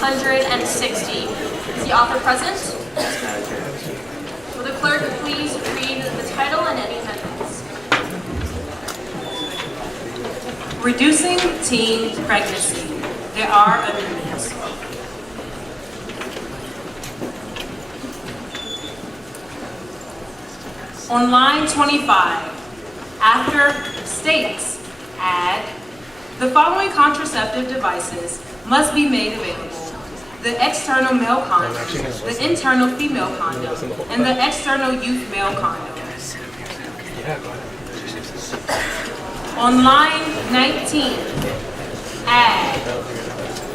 160. Is the author present? Will the clerk please read the title and any headings? Reducing Teen Pregnancy. There are amendments. On line 25, after states, add, the following contraceptive devices must be made available: the external male condom, the internal female condom, and the external youth male condom. On line 19, add,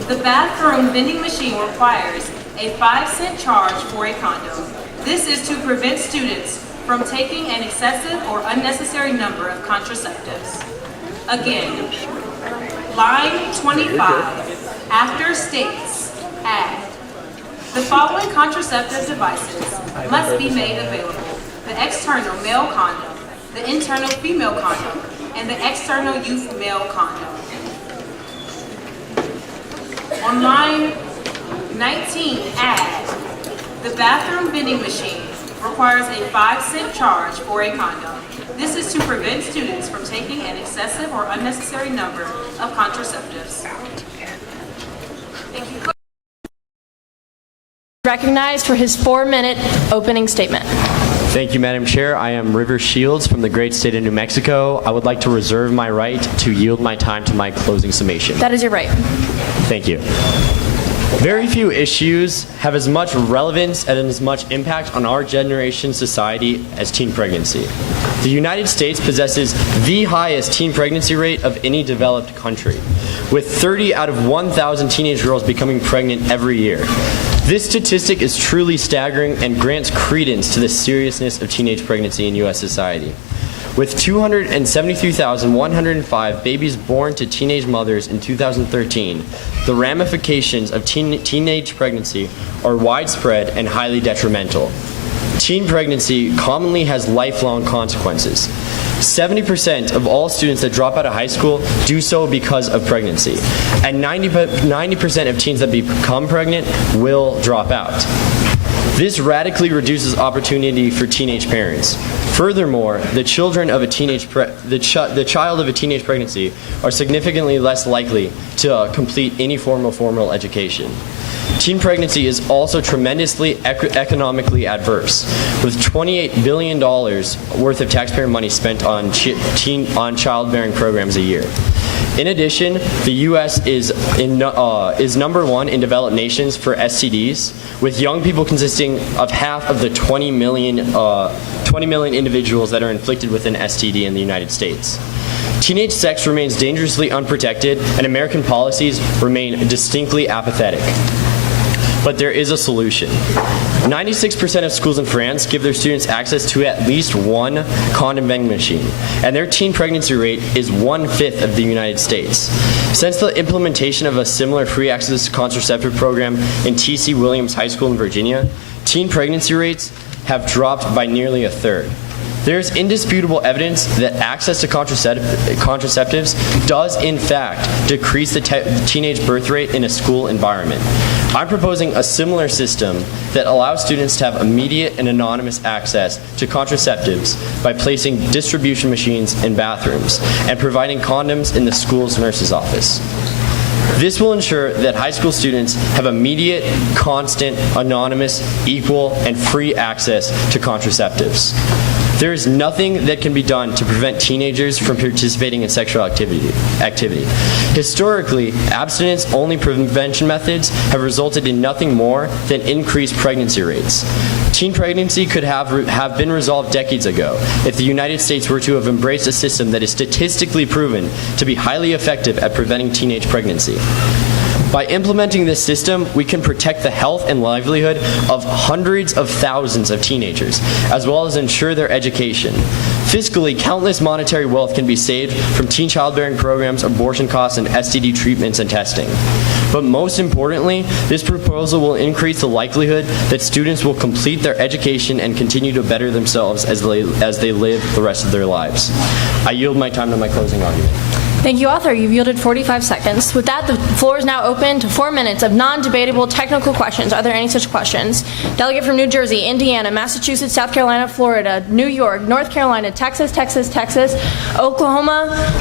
the bathroom vending machine requires a 5-cent charge for a condom. This is to prevent students from taking an excessive or unnecessary number of contraceptives. Again, line 25, after states, add, the following contraceptive devices must be made available: the external male condom, the internal female condom, and the external youth male condom. On line 19, add, the bathroom vending machine requires a 5-cent charge for a condom. This is to prevent students from taking an excessive or unnecessary number of contraceptives. Thank you. Recognized for his 4-minute opening statement. Thank you, Madam Chair. I am River Shields from the great state of New Mexico. I would like to reserve my right to yield my time to my closing summation. That is your right. Thank you. Very few issues have as much relevance and as much impact on our generation's society as teen pregnancy. The United States possesses the highest teen pregnancy rate of any developed country, with 30 out of 1,000 teenage girls becoming pregnant every year. This statistic is truly staggering and grants credence to the seriousness of teenage pregnancy in U.S. society. With 273,105 babies born to teenage mothers in 2013, the ramifications of teenage pregnancy are widespread and highly detrimental. Teen pregnancy commonly has lifelong consequences. 70% of all students that drop out of high school do so because of pregnancy, and 90% of teens that become pregnant will drop out. This radically reduces opportunity for teenage parents. Furthermore, the child of a teenage pregnancy are significantly less likely to complete any form of formal education. Teen pregnancy is also tremendously economically adverse, with $28 billion worth of taxpayer money spent on childbearing programs a year. In addition, the U.S. is number one in developed nations for STDs, with young people consisting of half of the 20 million individuals that are inflicted with an STD in the United States. Teenage sex remains dangerously unprotected, and American policies remain distinctly apathetic. But there is a solution. 96% of schools in France give their students access to at least one condom vending machine, and their teen pregnancy rate is 1/5 of the United States. Since the implementation of a similar free access contraceptive program in T.C. Williams High School in Virginia, teen pregnancy rates have dropped by nearly 1/3. There is indisputable evidence that access to contraceptives does, in fact, decrease the teenage birth rate in a school environment. I'm proposing a similar system that allows students to have immediate and anonymous access to contraceptives by placing distribution machines in bathrooms and providing condoms in the school's nurse's office. This will ensure that high school students have immediate, constant, anonymous, equal, and free access to contraceptives. There is nothing that can be done to prevent teenagers from participating in sexual activity. Historically, abstinence-only prevention methods have resulted in nothing more than increased pregnancy rates. Teen pregnancy could have been resolved decades ago if the United States were to have embraced a system that is statistically proven to be highly effective at preventing teenage pregnancy. By implementing this system, we can protect the health and livelihood of hundreds of thousands of teenagers, as well as ensure their education. Fiscally, countless monetary wealth can be saved from teen childbearing programs, abortion costs, and STD treatments and testing. But most importantly, this proposal will increase the likelihood that students will complete their education and continue to better themselves as they live the rest of their lives. I yield my time to my closing argument. Thank you, author. You've yielded 45 seconds. With that, the floor is now open to 4 minutes of non-debatable technical questions. Are there any such questions? Delegate from New Jersey, Indiana, Massachusetts, South Carolina, Florida, New York, North Carolina, Texas, Oklahoma,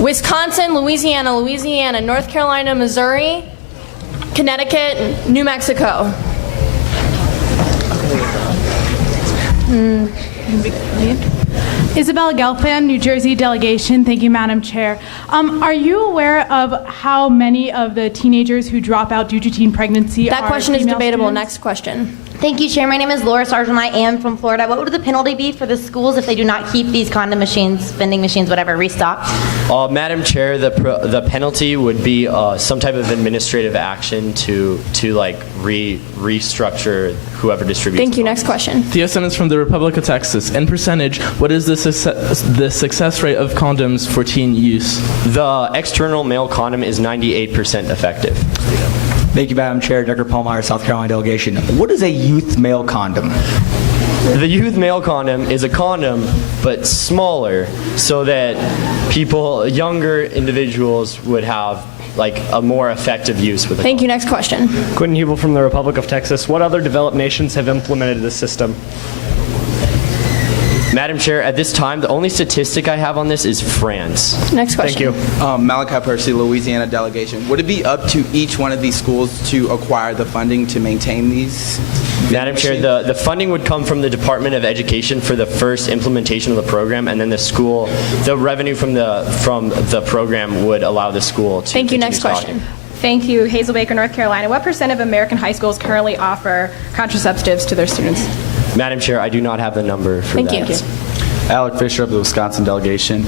Wisconsin, Louisiana, North Carolina, Missouri, Connecticut, New Mexico. Isabel Gelfand, New Jersey delegation. Thank you, Madam Chair. Are you aware of how many of the teenagers who drop out due to teen pregnancy That are question is female debatable. students? Next question. Thank you, Chair. My name is Laura Sargent. I am from Florida. What would the penalty be for the schools if they do not keep these condom machines, vending machines, whatever, restocked? Madam Chair, the penalty would be some type of administrative action to like restructure whoever distributes. Thank you. Next question. Thea Sentence from the Republic of Texas. In percentage, what is the success rate of condoms for teen use? The external male condom is 98% effective. Thank you, Madam Chair. Dr. Pallmeyer, South Carolina delegation. What is a youth male condom? The youth male condom is a condom, but smaller, so that younger individuals would have like a more effective use with it. Thank you. Next question. Quentin Hubel from the Republic of Texas. What other developed nations have implemented this system? Madam Chair, at this time, the only statistic I have on this is France. Next question. Thank you. Malachi Percy, Louisiana delegation. Would it be up to each one of these schools to acquire the funding to maintain these? Madam Chair, the funding would come from the Department of Education for the first implementation of the program, and then the revenue from the program would allow the school to Thank you. continue Next question. Thank you. Hazel Baker, North Carolina. What % of American high schools currently offer contraceptives to their students? Madam Chair, I do not have the number for Thank that. you. Alec Fisher of the Wisconsin delegation.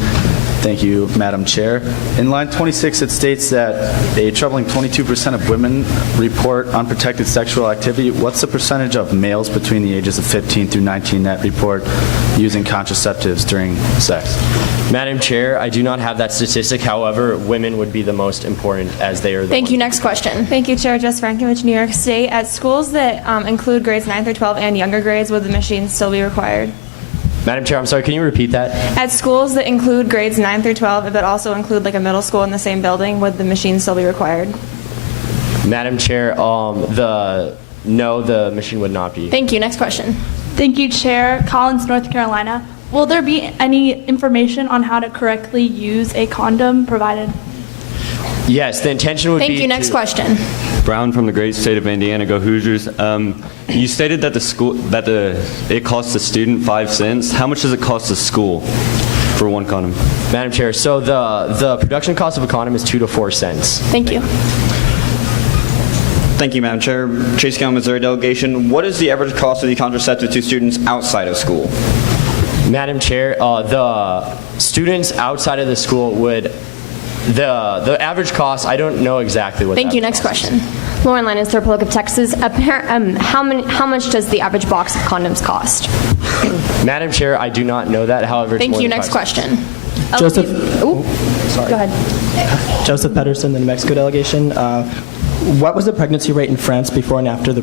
Thank you, Madam Chair. In line 26, it states that a troubling 22% of women report unprotected sexual activity. What's the percentage of males between the ages of 15 through 19 that report using contraceptives during sex? Madam Chair, I do not have that statistic. However, women would be the most important as they are the Thank you. Next question. Thank you, Chair. Jess Frankovich, New York State. At schools that include grades 9 through 12 and younger grades, would the machines still be required? Madam Chair, I'm sorry, can you repeat that? At schools that include grades 9 through 12, but also include like a middle school in the same building, would the machines still be required? Madam Chair, the machine would not be. Thank you. Next question. Thank you, Chair. Collins, North Carolina. Will there be any information on how to correctly use a condom provided? Yes, the intention would be. Thank you. Next question. Brown from the great state of Indiana. Go Hoosiers. You stated that it costs the student 5 cents. How much does it cost the school for one condom? Madam Chair, so the production cost of a condom is 2 to 4 cents. Thank you. Thank you, Madam Chair. Chase County, Missouri delegation. What is the average cost of the contraceptive to students outside of school? Madam Chair, the students outside of the school would. The average cost, I don't know exactly what. Thank you. Next question. Lauren Linus, the Republic of Texas. How much does the average box of condoms cost? Madam Chair, I do not know that. However, it's thank more you. than Next 5 question. Joseph. Sorry. Go ahead. Joseph Pedersen, the New Mexico delegation. What was the pregnancy rate in France before and after the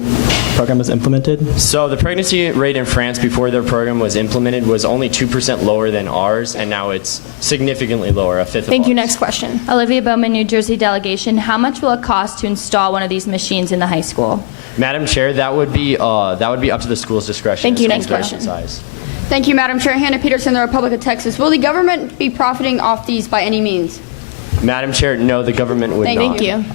program was implemented? So the pregnancy rate in France before their program was implemented was only 2% lower than ours, and now it's significantly lower, a fifth of Thank you. ours. Next question. Olivia Bowman, New Jersey delegation. How much will it cost to install one of these machines in the high school? Madam Chair, that would be up to the school's discretion. Thank you. as Next to the question. size. Thank you, Madam Chair. Hannah Peterson, the Republic of Texas. Will the government be profiting off these by any means? Madam Chair, no, the government would not. Thank you.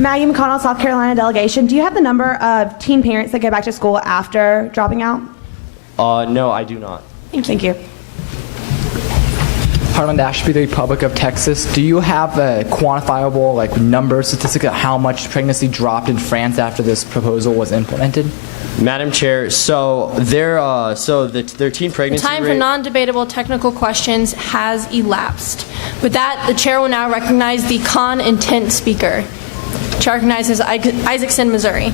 Maggie McConnell, South Carolina delegation. Do you have the number of teen parents that go back to school after dropping out? No, I do not. Thank you. Harlan Ashby, the Republic of Texas. Do you have a quantifiable number statistic of how much pregnancy dropped in France after this proposal was implemented? Madam Chair, so their teen pregnancy Time for rate. non-debatable technical questions has elapsed. With that, the chair will now recognize the con-intent speaker. Chair recognizes Isaacson, Missouri.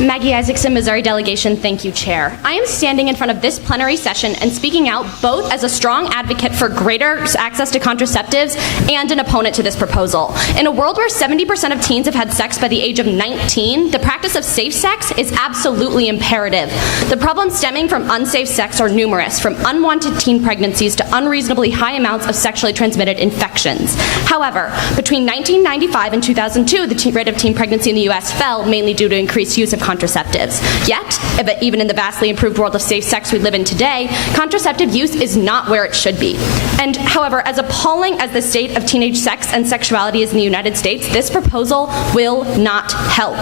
Maggie, Isaacson, Missouri delegation, thank you, Chair. I am standing in front of this plenary session and speaking out both as a strong advocate for greater access to contraceptives and an opponent to this proposal. In a world where 70% of teens have had sex by the age of 19, the practice of safe sex is absolutely imperative. The problems stemming from unsafe sex are numerous, from unwanted teen pregnancies to unreasonably high amounts of sexually transmitted infections. However, between 1995 and 2002, the rate of teen pregnancy in the U.S. fell, mainly due to increased use of contraceptives. Yet, even in the vastly improved world of safe sex we live in today, contraceptive use is not where it should be. And however, as appalling as the state of teenage sex and sexuality is in the United States, this proposal will not help.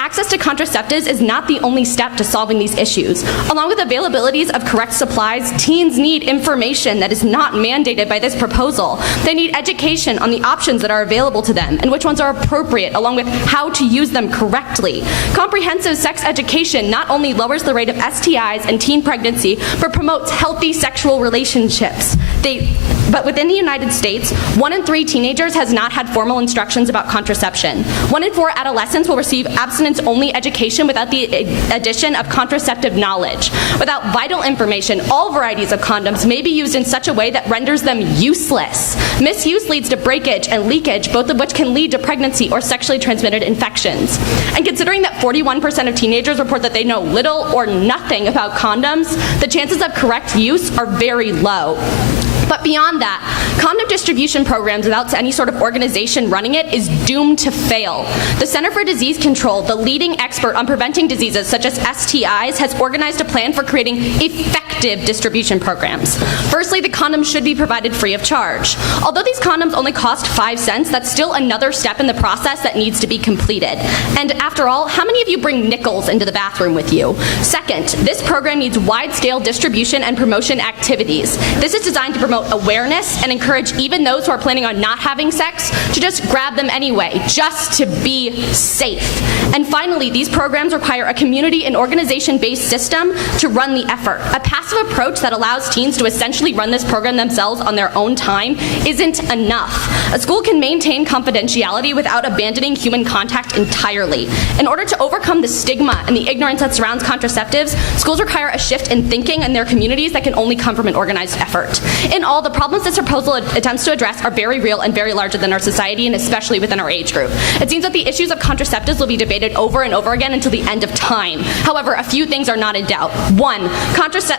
Access to contraceptives is not the only step to solving these issues. Along with availabilities of correct supplies, teens need information that is not mandated by this proposal. They need education on the options that are available to them and which ones are appropriate, along with how to use them correctly. Comprehensive sex education not only lowers the rate of STIs and teen pregnancy, but promotes healthy sexual relationships. But within the United States, 1 in 3 teenagers has not had formal instructions about contraception. 1 in 4 adolescents will receive abstinence-only education without the addition of contraceptive knowledge. Without vital information, all varieties of condoms may be used in such a way that renders them useless. Misuse leads to breakage and leakage, both of which can lead to pregnancy or sexually transmitted infections. And considering that 41% of teenagers report that they know little or nothing about condoms, the chances of correct use are very low. But beyond that, condom distribution programs without any sort of organization running it is doomed to fail. The Center for Disease Control, the leading expert on preventing diseases such as STIs, has organized a plan for creating effective distribution programs. Firstly, the condoms should be provided free of charge. Although these condoms only cost 5 cents, that's still another step in the process that needs to be completed. And after all, how many of you bring nickels into the bathroom with you? Second, this program needs wide-scale distribution and promotion activities. This is designed to promote awareness and encourage even those who are planning on not having sex to just grab them anyway, just to be safe. And finally, these programs require a community and organization-based system to run the effort. A passive approach that allows teens to essentially run this program themselves on their own time isn't enough. A school can maintain confidentiality without abandoning human contact entirely. In order to overcome the stigma and the ignorance that surrounds contraceptives, schools require a shift in thinking in their communities that can only come from an organized effort. In all, the problems this proposal attempts to address are very real and very larger than our society, and especially within our age group. It seems that the issues of contraceptives will be debated over and over again until the end of time. However, a few things are not in doubt. 1,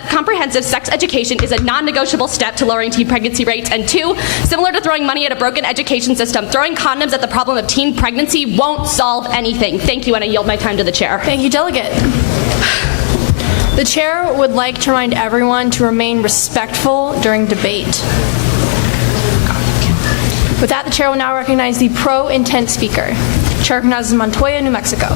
comprehensive sex education is a non-negotiable step to lowering teen pregnancy rates, and 2, similar to throwing money at a broken education system, throwing condoms at the problem of teen pregnancy won't solve anything. Thank you, and I yield my time to the chair. Thank you, Delegate. The chair would like to remind everyone to remain respectful during debate. With that, the chair will now recognize the pro-intent speaker. Chair recognizes Montoya, New Mexico.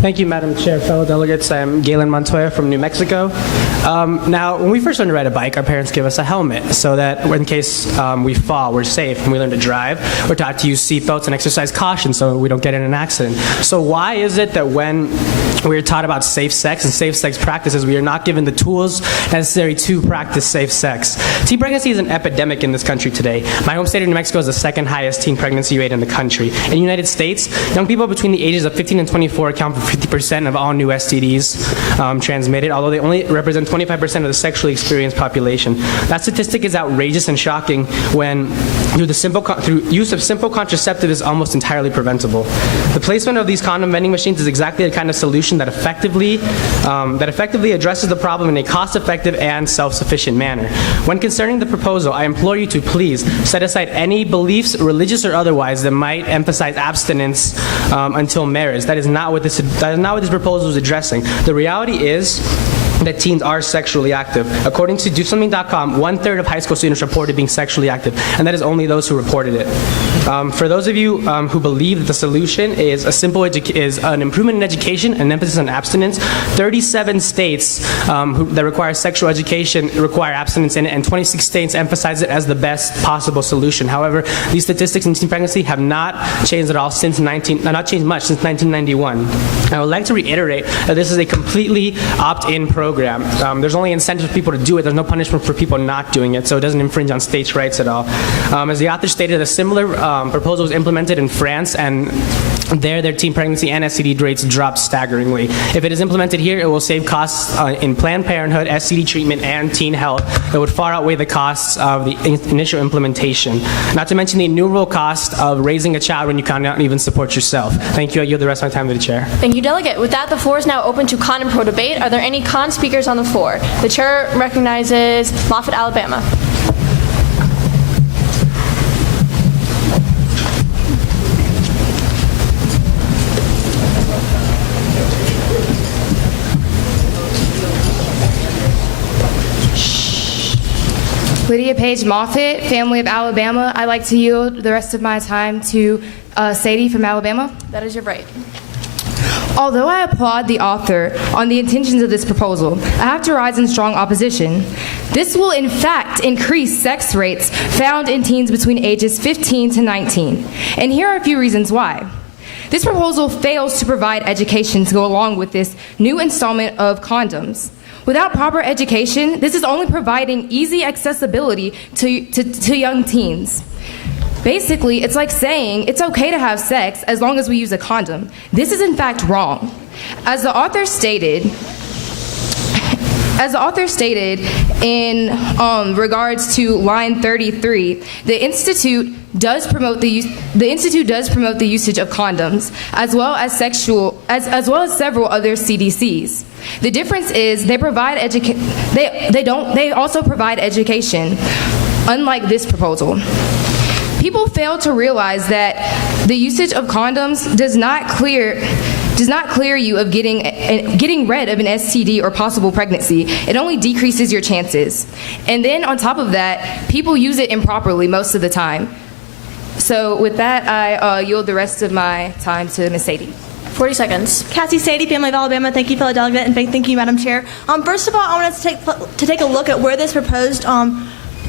Thank you, Madam Chair, fellow delegates. I'm Galen Montoya from New Mexico. Now, when we first learned to ride a bike, our parents give us a helmet so that in case we fall, we're safe. When we learn to drive, we're taught to use seatbelts and exercise caution so we don't get in an accident. So why is it that when we're taught about safe sex and safe sex practices, we are not given the tools necessary to practice safe sex? Teen pregnancy is an epidemic in this country today. My home state of New Mexico is the second highest teen pregnancy rate in the country. In the United States, young people between the ages of 15 and 24 account for 50% of all new STDs transmitted, although they only represent 25% of the sexually experienced population. That statistic is outrageous and shocking when through use of simple contraceptive is almost entirely preventable. The placement of these condom vending machines is exactly the kind of solution that effectively addresses the problem in a cost-effective and self-sufficient manner. When concerning the proposal, I implore you to please set aside any beliefs, religious or otherwise, that might emphasize abstinence until marriage. That is not what this proposal is addressing. The reality is that teens are sexually active. According to DoSomething.com, 1/3 of high school students reported being sexually active, and that is only those who reported it. For those of you who believe that the solution is an improvement in education and emphasis on abstinence, 37 states that require sexual education require abstinence in it, and 26 states emphasize it as the best possible solution. However, these statistics in teen pregnancy have not changed at all since not changed much since 1991. I would like to reiterate that this is a completely opt-in program. There's only incentive for people to do it. There's no punishment for people not doing it, so it doesn't infringe on states' rights at all. As the author stated, a similar proposal was implemented in France, and their teen pregnancy and STD rates dropped staggeringly. If it is implemented here, it will save costs in Planned Parenthood, STD treatment, and teen health that would far outweigh the costs of the initial implementation. Not to mention the innumerable cost of raising a child when you cannot even support yourself. Thank you. I yield the rest of my time to the chair. Thank you, Delegate. With that, the floor is now open to con and pro debate. Are there any con speakers on the floor? The chair recognizes Moffitt, Alabama. Lydia Page Moffitt, family of Alabama. I'd like to yield the rest of my time to Sadie from Alabama. That is your right. Although I applaud the author on the intentions of this proposal, I have to rise in strong opposition. This will in fact increase sex rates found in teens between ages 15 to 19. And here are a few reasons why. This proposal fails to provide education to go along with this new installment of condoms. Without proper education, this is only providing easy accessibility to young teens. Basically, it's like saying it's okay to have sex as long as we use a condom. This is in fact wrong. As the author stated in regards to line 33, the Institute does promote the usage of condoms as well as several other CDCs. The difference is they also provide education, unlike this proposal. People fail to realize that the usage of condoms does not clear you of getting rid of an STD or possible pregnancy. It only decreases your chances. And then on top of that, people use it improperly most of the time. So with that, I yield the rest of my time to Ms. Sadie. 40 seconds. Cassie Sadie, family of Alabama. Thank you, fellow delegate, and thank you, Madam Chair. First of all, I want us to take a look at where this proposed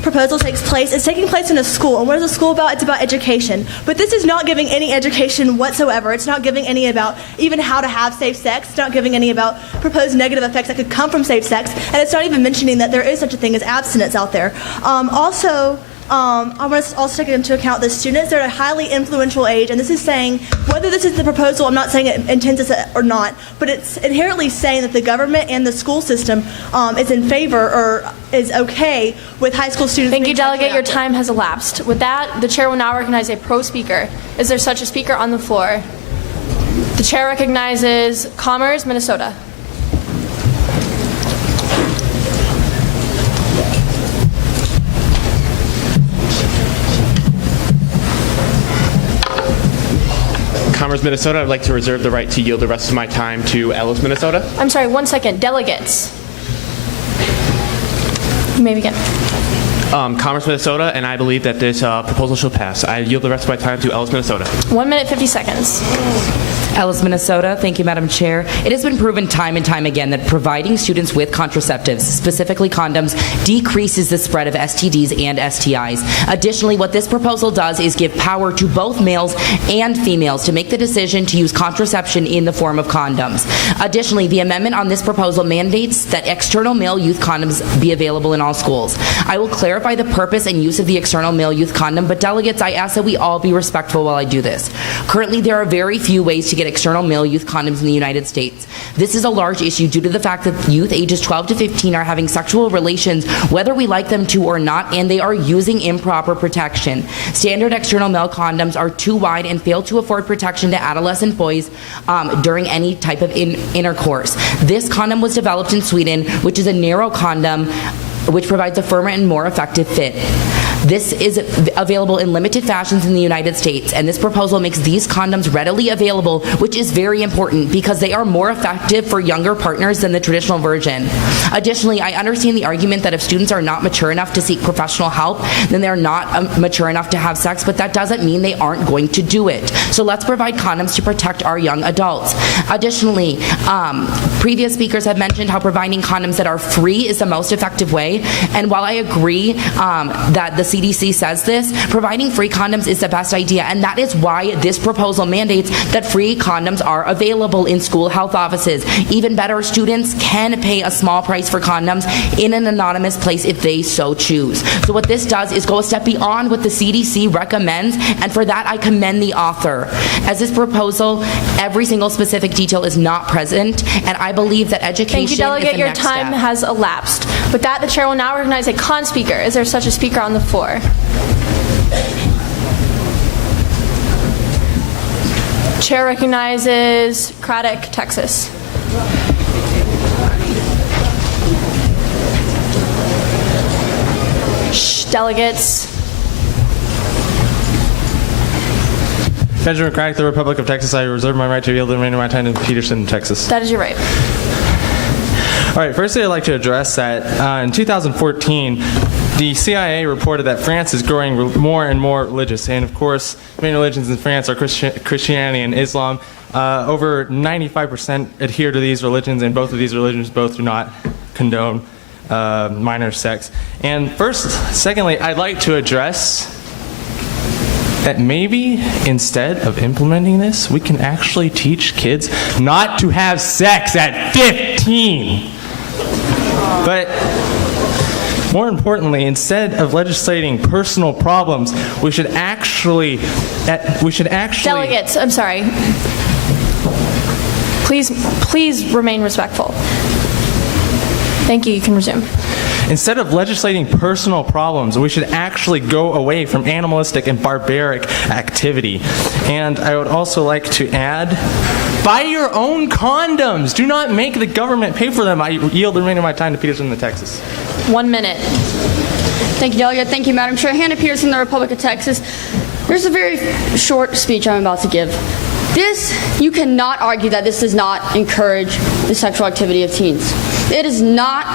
proposal takes place. It's taking place in a school. And what is a school about? It's about education. But this is not giving any education whatsoever. It's not giving any about even how to have safe sex. It's not giving any about proposed negative effects that could come from safe sex. And it's not even mentioning that there is such a thing as abstinence out there. I want to also take into account the students. They're at a highly influential age, and this is saying, whether this is the proposal, I'm not saying it intends it or not, but it's inherently saying that the government and the school system is in favor or is okay with high school students. Thank you, Delegate. Your time has elapsed. With that, the chair will now recognize a pro speaker. Is there such a speaker on the floor? The chair recognizes Commerce, Minnesota. Commerce, Minnesota. I'd like to reserve the right to yield the rest of my time to Ellis, Minnesota. I'm sorry, 1 second. Delegates. You may begin. Commerce, Minnesota, and I believe that this proposal shall pass. I yield the rest of my time to Ellis, Minnesota. 1 minute, 50 seconds. Ellis, Minnesota. Thank you, Madam Chair. It has been proven time and time again that providing students with contraceptives, specifically condoms, decreases the spread of STDs and STIs. Additionally, what this proposal does is give power to both males and females to make the decision to use contraception in the form of condoms. Additionally, the amendment on this proposal mandates that external male youth condoms be available in all schools. I will clarify the purpose and use of the external male youth condom, but delegates, I ask that we all be respectful while I do this. Currently, there are very few ways to get external male youth condoms in the United States. This is a large issue due to the fact that youth ages 12 to 15 are having sexual relations whether we like them to or not, and they are using improper protection. Standard external male condoms are too wide and fail to afford protection to adolescent boys during any type of intercourse. This condom was developed in Sweden, which is a narrow condom which provides a firmer and more effective fit. This is available in limited fashions in the United States, and this proposal makes these condoms readily available, which is very important because they are more effective for younger partners than the traditional version. Additionally, I understand the argument that if students are not mature enough to seek professional help, then they're not mature enough to have sex, but that doesn't mean they aren't going to do it. So let's provide condoms to protect our young adults. Additionally, previous speakers have mentioned how providing condoms that are free is the most effective way, and while I agree that the CDC says this, providing free condoms is the best idea, and that is why this proposal mandates that free condoms are available in school health offices. Even better, students can pay a small price for condoms in an anonymous place if they so choose. So what this does is go a step beyond what the CDC recommends, and for that I commend the author. As this proposal, every single specific detail is not present, and I believe that education Thank you, Delegate. is the Your next time step. has elapsed. With that, the chair will now recognize a con-speaker. Is there such a speaker on the floor? Chair recognizes Craddock, Texas. Shh, delegates. Benjamin Craddock, the Republic of Texas. I reserve my right to yield the remainder of my time to Peterson, Texas. That is your right. All right, firstly, I'd like to address that in 2014, the CIA reported that France is growing more and more religious. And of course, main religions in France are Christianity and Islam. Over 95% adhere to these religions, and both of these religions both do not condone minor sex. And secondly, I'd like to address that maybe instead of implementing this, we can actually teach kids not to have sex at 15. But more importantly, instead of legislating personal problems, we should actually Delegates, I'm sorry. Please remain respectful. Thank you. You can resume. Instead of legislating personal problems, we should actually go away from animalistic and barbaric activity. And I would also like to add, buy your own condoms. Do not make the government pay for them. I yield the remainder of my time to Peterson, Texas. 1 minute. Thank you, Delegate. Thank you, Madam Chair. Hannah Peterson, the Republic of Texas. There's a very short speech I'm about to give. You cannot argue that this does not encourage the sexual activity of teens. It is not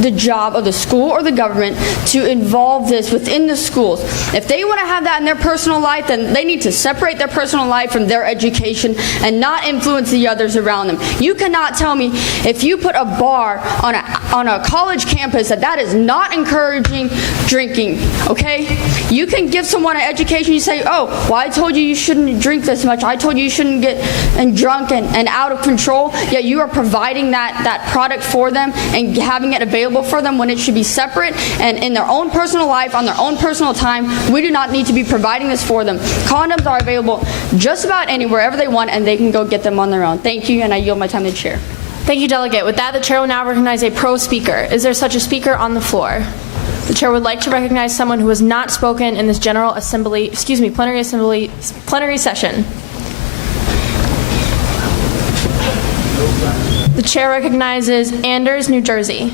the job of the school or the government to involve this within the schools. If they want to have that in their personal life, then they need to separate their personal life from their education and not influence the others around them. You cannot tell me if you put a bar on a college campus that is not encouraging drinking, okay? You can give someone an education, you say, oh, well, I told you you shouldn't drink this much. I told you you shouldn't get drunk and out of control, yet you are providing that product for them and having it available for them when it should be separate and in their own personal life, on their own personal time. We do not need to be providing this for them. Condoms are available just about anywhere, wherever they want, and they can go get them on their own. Thank you, and I yield my time to the chair. Thank you, Delegate. With that, the chair will now recognize a pro speaker. Is there such a speaker on the floor? The chair would like to recognize someone who has not spoken in this plenary session. The chair recognizes Anders, New Jersey.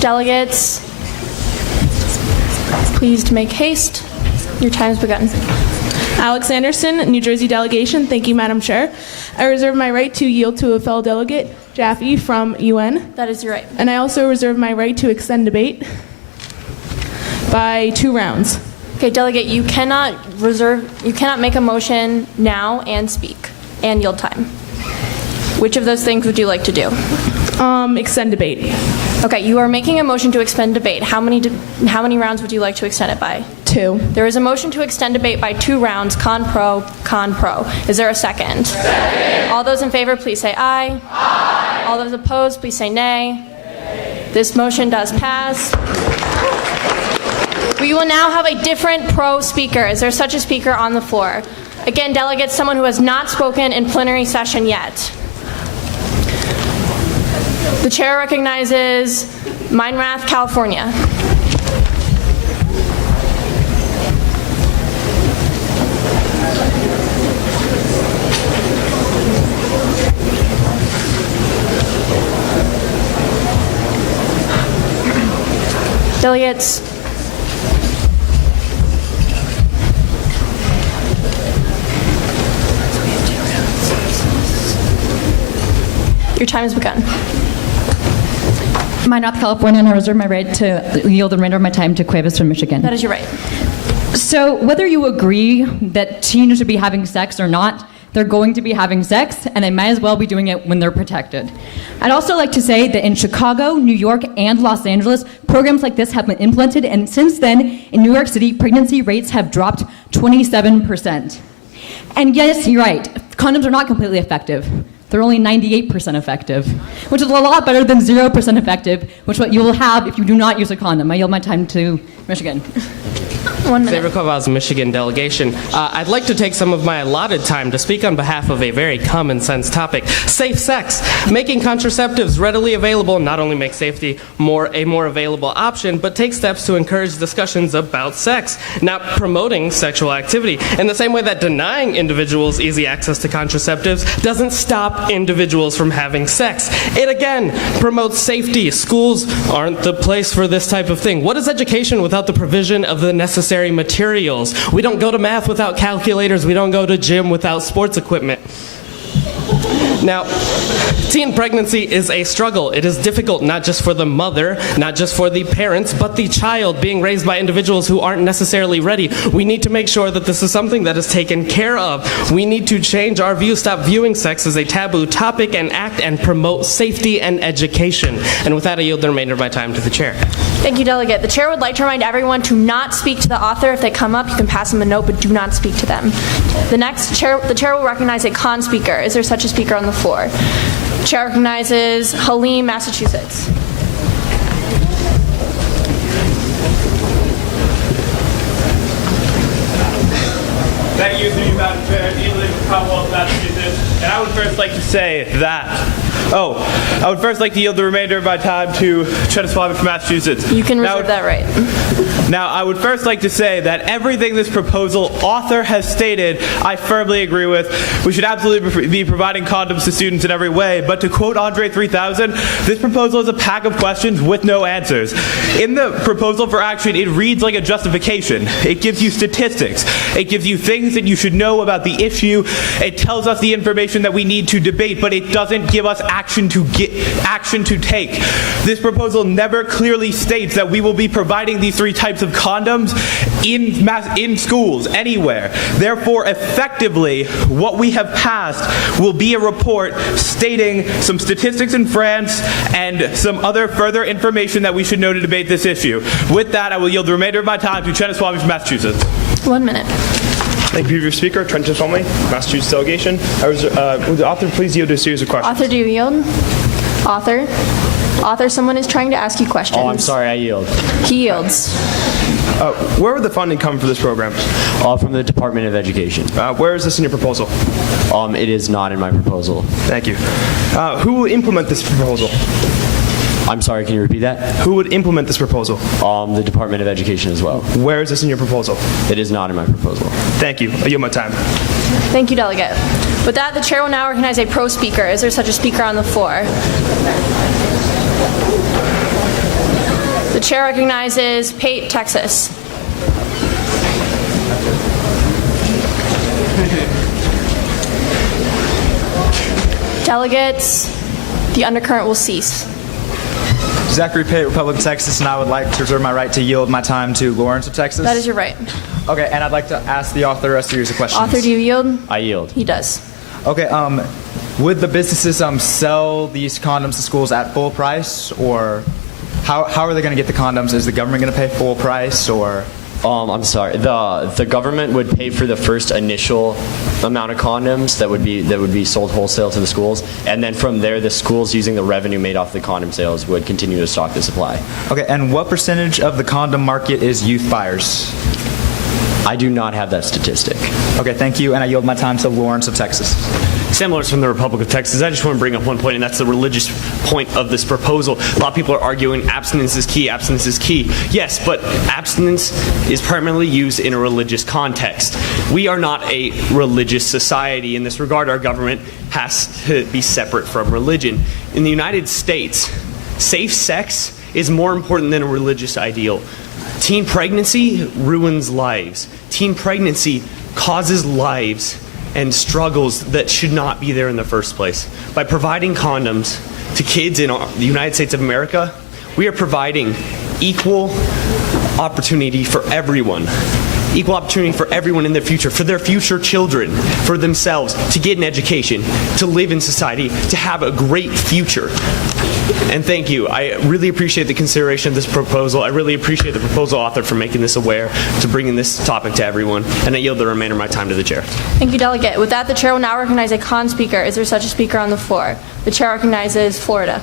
Delegates, please to make haste. Your time has begun. Alex Anderson, New Jersey delegation. Thank you, Madam Chair. I reserve my right to yield to a fellow delegate, Jaffe from UN. That is your right. And I also reserve my right to extend debate by 2 rounds. Okay, Delegate, you cannot make a motion now and speak and yield time. Which of those things would you like to do? Extend debate. Okay, you are making a motion to extend debate. How many rounds would you like to extend it by? 2. There is a motion to extend debate by 2 rounds, con pro. Is there a second? Second. All those in favor, please say aye. Aye. All those opposed, please say nay. Nay. This motion does pass. We will now have a different pro speaker. Is there such a speaker on the floor? Again, delegates, someone who has not spoken in plenary session yet. The chair recognizes Minerath, California. Delegates. Your time has begun. My North California, and I reserve my right to yield the remainder of my time to Cuevas from Michigan. That is your right. So whether you agree that teens should be having sex or not, they're going to be having sex, and they might as well be doing it when they're protected. I'd also like to say that in Chicago, New York, and Los Angeles, programs like this have been implemented, and since then, in New York City, pregnancy rates have dropped 27%. And yes, you're right, condoms are not completely effective. They're only 98% effective, which is a lot better than 0% effective, which is what you will have if you do not use a condom. I yield my time to Michigan. 1 minute. David Kovas, Michigan delegation. I'd like to take some of my allotted time to speak on behalf of a very common sense topic: safe sex. Making contraceptives readily available not only makes safety a more available option, but takes steps to encourage discussions about sex, not promoting sexual activity. In the same way that denying individuals easy access to contraceptives doesn't stop individuals from having sex. It again promotes safety. Schools aren't the place for this type of thing. What is education without the provision of the necessary materials? We don't go to math without calculators. We don't go to gym without sports equipment. Now, teen pregnancy is a struggle. It is difficult not just for the mother, not just for the parents, but the child being raised by individuals who aren't necessarily ready. We need to make sure that this is something that is taken care of. We need to change our view, stop viewing sex as a taboo topic, and act and promote safety and education. And with that, I yield the remainder of my time to the chair. Thank you, Delegate. The chair would like to remind everyone to not speak to the author. If they come up, you can pass them a note, but do not speak to them. The chair will recognize a con speaker. Is there such a speaker on the floor? The chair recognizes Halim, Massachusetts. Thank you, Madam Chair. Easily from Commonwealth of Massachusetts. And I would first like to say that. I would first like to yield the remainder of my time to Chettiswabi from Massachusetts. You can reserve that right. Now, I would first like to say that everything this proposal author has stated, I firmly agree with. We should absolutely be providing condoms to students in every way. But to quote Andre 3000, this proposal is a pack of questions with no answers. In the proposal for action, it reads like a justification. It gives you statistics. It gives you things that you should know about the issue. It tells us the information that we need to debate, but it doesn't give us action to take. This proposal never clearly states that we will be providing these three types of condoms in schools, anywhere. Therefore, effectively, what we have passed will be a report stating some statistics in France and some other further information that we should know to debate this issue. With that, I will yield the remainder of my time to Chettiswabi from Massachusetts. 1 minute. Thank you, previous speaker. Trenton Swomley, Massachusetts delegation. Would the author please yield to a series of questions? Author, do you yield? Author, someone is trying to ask you questions. Oh, I'm sorry, I yield. He yields. Where would the funding come for this program? From the Department of Education. Where is this in your proposal? It is not in my proposal. Thank you. Who will implement this proposal? I'm sorry, can you repeat that? Who would implement this proposal? The Department of Education as well. Where is this in your proposal? It is not in my proposal. Thank you. I yield my time. Thank you, Delegate. With that, the chair will now recognize a pro speaker. Is there such a speaker on the floor? The chair recognizes Pate, Texas. Delegates, the undercurrent will cease. Zachary Pate, Republic of Texas, and I would like to reserve my right to yield my time to Lawrence of Texas. That is your right. Okay, and I'd like to ask the author a series of questions. Author, do you yield? I yield. He does. Okay, would the businesses sell these condoms to schools at full price, or how are they going to get the condoms? Is the government going to pay full price, or? I'm sorry. The government would pay for the first initial amount of condoms that would be sold wholesale to the schools, and then from there, the schools, using the revenue made off the condom sales, would continue to stock the supply. Okay, and what percentage of the condom market is youth buyers? I do not have that statistic. Okay, thank you, and I yield my time to Lawrence of Texas. Sam Lawrence from the Republic of Texas. I just want to bring up one point, and that's the religious point of this proposal. A lot of people are arguing abstinence is key, abstinence is key. Yes, but abstinence is primarily used in a religious context. We are not a religious society. In this regard, our government has to be separate from religion. In the United States, safe sex is more important than a religious ideal. Teen pregnancy ruins lives. Teen pregnancy causes lives and struggles that should not be there in the first place. By providing condoms to kids in the United States of America, we are providing equal opportunity for everyone. Equal opportunity for everyone in the future, for their future children, for themselves, to get an education, to live in society, to have a great future. And thank you. I really appreciate the consideration of this proposal. I really appreciate the proposal author for making this aware, to bringing this topic to everyone. And I yield the remainder of my time to the chair. Thank you, Delegate. With that, the chair will now recognize a con speaker. Is there such a speaker on the floor? The chair recognizes Florida.